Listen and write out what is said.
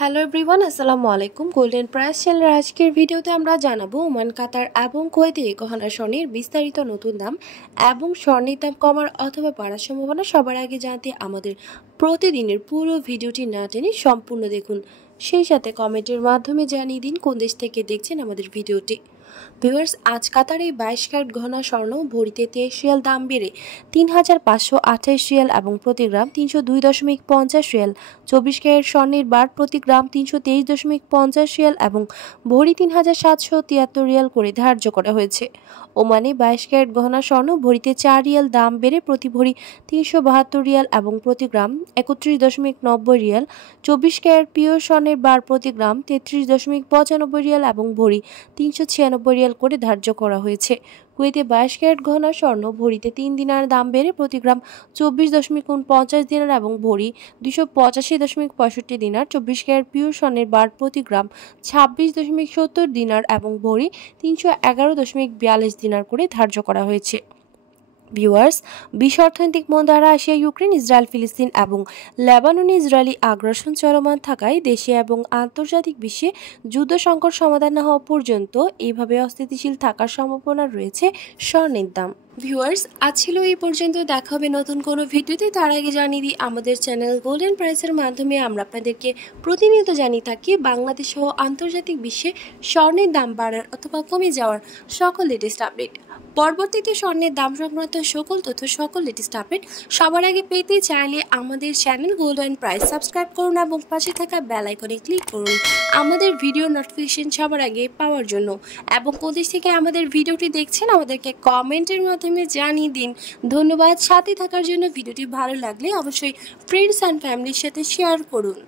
Hello everyone, আসসালামু আলাইকুম। Golden price চ্যানেলের আজকের ভিডিওতে আমরা জানাবো ওমান, কাতার এবং কুয়েতে গহনা স্বর্ণের বিস্তারিত নতুন দাম এবং স্বর্ণের দাম কমার অথবা বাড়ার সম্ভাবনা। সবার আগে জানতে আমাদের প্রতিদিনের পুরো ভিডিওটি না টেনে সম্পূর্ণ দেখুন, সেই সাথে কমেন্টের মাধ্যমে জানিয়ে দিন কোন দেশ থেকে দেখছেন আমাদের ভিডিওটি। ভিউয়ার্স, আজ কাতারে 22 ক্যারেট গহনা স্বর্ণ ভরিতে 23 রিয়াল দাম বেড়ে ৩,৫২৮ রিয়াল এবং প্রতি গ্রাম ৩০২.৫০ রিয়াল। 24 ক্যারেট স্বর্ণের বার প্রতি গ্রাম ৩২৩.৫০ রিয়াল এবং ভরি ৩,৭৭৩ রিয়াল করে ধার্য করা হয়েছে। ওমানে 22 ক্যারেট গহনা স্বর্ণ ভরিতে ৪ রিয়াল দাম বেড়ে প্রতি ভরি ৩৭২ রিয়াল এবং প্রতি গ্রাম ৩১.৯০ রিয়াল। 24 ক্যারেট পিওর স্বর্ণের বার প্রতি গ্রাম ৩৩.৯৫ রিয়াল এবং ভরি ৩৯৬ রিয়াল করে ধার্য করা হয়েছে। কুয়েতে 22 ক্যারেট গহনা স্বর্ণ ভরিতে ৩ দিনার দাম বেড়ে প্রতি গ্রাম ২৪.৪৯ দিনার এবং ভরি ২৮৫.৬৫ দিনার। 24 ক্যারেট পিওর স্বর্ণের বার প্রতি গ্রাম ২৬.৭০ দিনার এবং ভরি ৩১১.৪২ দিনার করে ধার্য করা হয়েছে। ভিউয়ার্স, বিশ্ব অর্থনৈতিক মন্দা, রাশিয়া, ইউক্রেন, ইসরায়েল, ফিলিস্তিন এবং লেবাননে ইসরায়েলি আগ্রাসন চলমান থাকায় দেশে এবং আন্তর্জাতিক বিশ্বে যুদ্ধ সংকট সমাধান না হওয়া পর্যন্ত এইভাবে অস্থিতিশীল থাকার সম্ভাবনা রয়েছে স্বর্ণের দাম। ভিউয়ার্স, আজ ছিল এই পর্যন্ত। দেখা হবে নতুন কোনো ভিডিওতে। তার আগে জানিয়ে দিই, আমাদের চ্যানেল গোল্ডেন প্রাইসের মাধ্যমে আমরা আপনাদেরকে প্রতিনিয়ত জানিয়ে থাকি বাংলাদেশ সহ আন্তর্জাতিক বিশ্বে স্বর্ণের দাম বাড়ার অথবা কমে যাওয়ার সকল লেটেস্ট আপডেট। পরবর্তীতে স্বর্ণের দাম সংক্রান্ত সকল তথ্য, সকল লেটেস্ট আপডেট সবার আগে পেতে চাইলে আমাদের চ্যানেল গোল্ডেন প্রাইস সাবস্ক্রাইব করুন এবং পাশে থাকা বেল আইকনে ক্লিক করুন আমাদের ভিডিও নোটিফিকেশন সবার আগে পাওয়ার জন্য। এবং কোন দেশ থেকে আমাদের ভিডিওটি দেখছেন আমাদেরকে কমেন্টের মাধ্যমে জানিয়ে দিন। ধন্যবাদ সাথে থাকার জন্য। ভিডিওটি ভালো লাগলে অবশ্যই ফ্রেন্ডস অ্যান্ড ফ্যামিলির সাথে শেয়ার করুন।